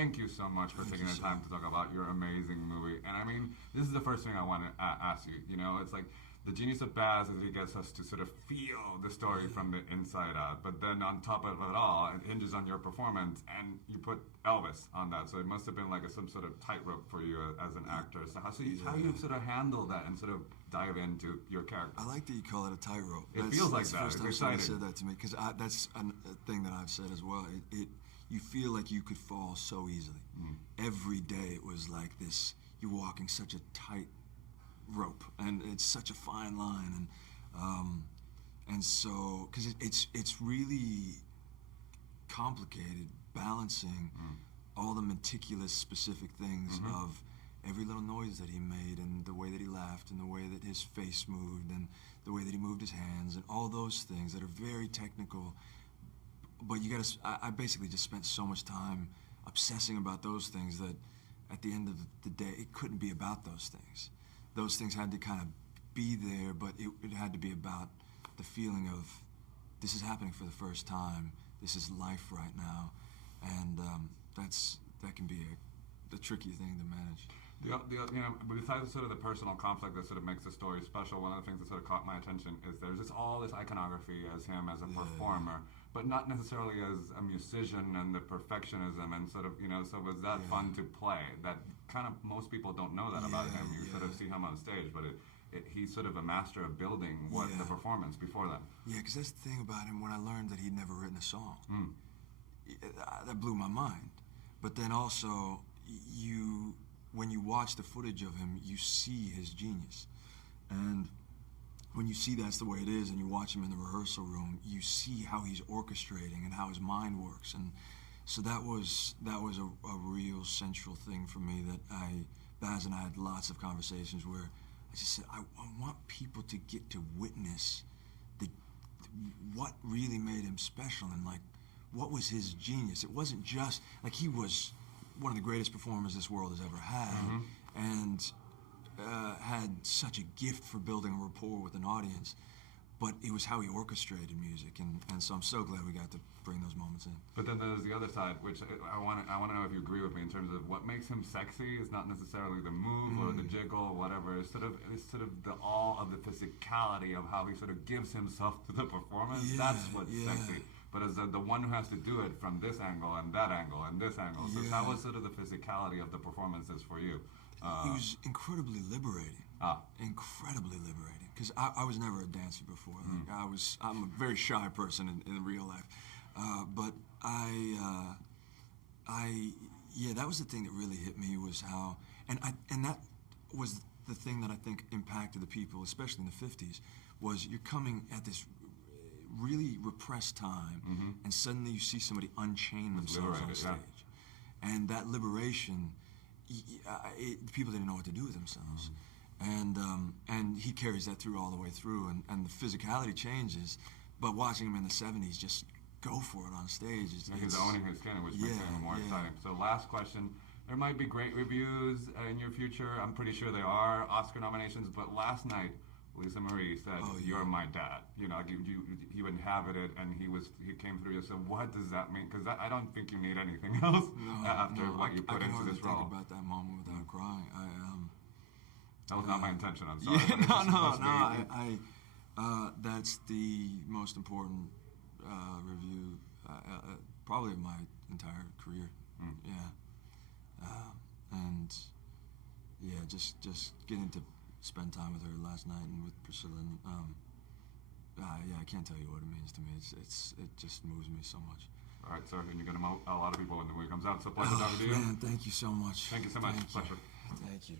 thank you so much for taking the time to talk about your amazing movie. And I mean, this is the first thing I want to ask you. You know, it's like the genius of Baz is he gets us to sort of feel the story from the inside out. But then on top of it all, it hinges on your performance, and you put Elvis on that. So it must have been like some sort of tightrope for you as an actor. So how you sort of handle that and sort of dive into your character? I like that you call it a tightrope. It feels like that. That's the first time someone said that to me, because that's a thing that I've said as well. You feel like you could fall so easily. Every day it was like this. You're walking such a tight rope, and it's such a fine line, and so because it's really complicated balancing all the meticulous specific things of every little noise that he made, and the way that he laughed, and the way that his face moved, and the way that he moved his hands, and all those things that are very technical. But you gotta, I basically just spent so much time obsessing about those things that at the end of the day, it couldn't be about those things. Those things had to kind of be there, but it had to be about the feeling of, this is happening for the first time, this is life right now, and that can be a tricky thing to manage. You know, besides sort of the personal conflict that sort of makes the story special, one of the things that sort of caught my attention is there's just all this iconography as him as a performer, but not necessarily as a musician and the perfectionism and sort of, you know, so was that fun to play? That kind of, most people don't know that about him. You sort of see him on stage, but he's sort of a master of building the performance before that. Yeah, because that's the thing about him. When I learned that he'd never written a song, that blew my mind. But then also, when you watch the footage of him, you see his genius. And when you see that's the way it is, and you watch him in the rehearsal room, you see how he's orchestrating and how his mind works. And so that was a real central thing for me, that Baz and I had lots of conversations where I just said, I want people to get to witness what really made him special, and like, what was his genius. It wasn't just, like, he was one of the greatest performers this world has ever had, and had such a gift for building a rapport with an audience, but it was how he orchestrated music, and so I'm so glad we got to bring those moments in. But then there's the other side, which I want to know if you agree with me in terms of what makes him sexy is not necessarily the move or the jiggle or whatever. It's sort of the awe of the physicality of how he sort of gives himself to the performance. That's what's sexy. But as the one who has to do it from this angle and that angle and this angle. So how was sort of the physicality of the performances for you? It was incredibly liberating. Incredibly liberating. Because I was never a dancer before. Like, I'm a very shy person in real life. But that was the thing that really hit me, was how, and that was the thing that I think impacted the people, especially in the 50s, was you're coming at this really repressed time, and suddenly you see somebody unchain themselves on stage. And that liberation, people didn't know what to do with themselves. And he carries that through all the way through, and the physicality changes, but watching him in the 70s just go for it on stage. He's owning his skin, which makes it even more exciting. So last question. There might be great reviews in your future. I'm pretty sure there are Oscar nominations, but last night, Lisa Marie said, "You're my dad." You know, you inhabited, and he came through you. So what does that mean? Because I don't think you need anything else after what you put into this role. I can think about that moment without crying. That was not my intention. I'm sorry. That's the most important review, probably of my entire career. Just getting to spend time with her last night and with Priscilla, and I can't tell you what it means to me. It just moves me so much. All right, sir, and you're gonna mow a lot of people when the movie comes out. So pleasure talking to you. Man, thank you so much. Thank you so much. Pleasure. Thank you.